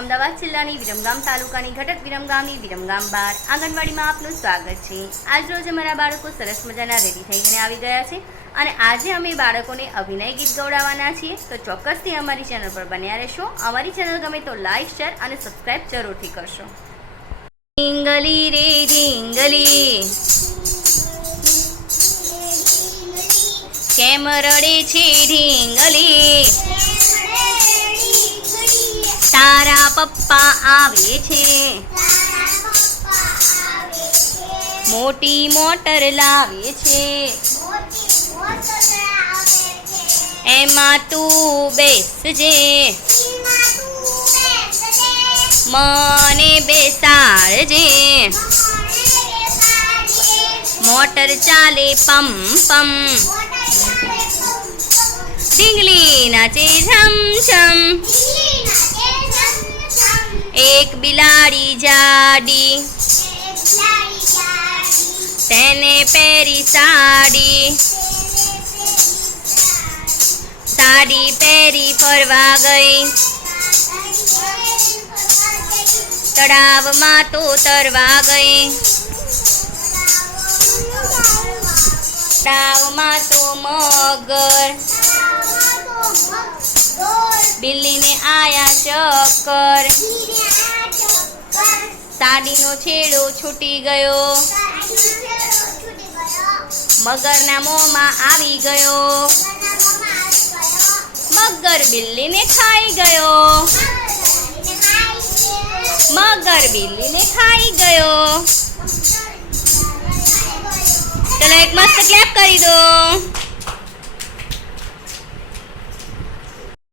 અમદાવાદ જિલ્લાની વિરમગામ તાલુકાની ઘટક વિરમગામની વિરમગામ બાર આંગણવાડીમાં આપનું સ્વાગત છે. આજ રોજ અમારા બાળકો સરસ મજાના રેડી થઈને આવી ગયા છે અને આજે અમે બાળકોને અભિનય ગીત ગવડાવવાના છીએ. તો ચોક્કસથી અમારી ચેનલ પર બન્યા રહેશો. અમારી ચેનલ ગમે તો લાઇક શેર અને સબસ્ક્રાઇબ જરૂરથી કરશો. રિંગલી રે રિંગલી કેમ રડે છે ઢીંગલી પપ્પા આવે છે. મોટી મોટર લાવે છે. એમાં તું બેસજે. મને બેસાડજે. મોટર ચાલે પમ પમ. ડીંગલી નાચે ઝમ છમ બિલાડી જાડી. તેને પહેરી સાડી. સાડી પહેરી ફરવા ગઈ. તળાવમાં તો તરવા ગઈ. તળાવમાં તો મગર. બિલ્લીને આયા ચક્કર. સાડીનો છેડો છૂટી ગયો. મગરના મોંમાં આવી ગયો. મગર બિલ્લીને ખાઈ ગયો. મગર બિલ્લીને ખાઈ ગયો. ચલો એક મસ્ત ક્લેપ કરી દો.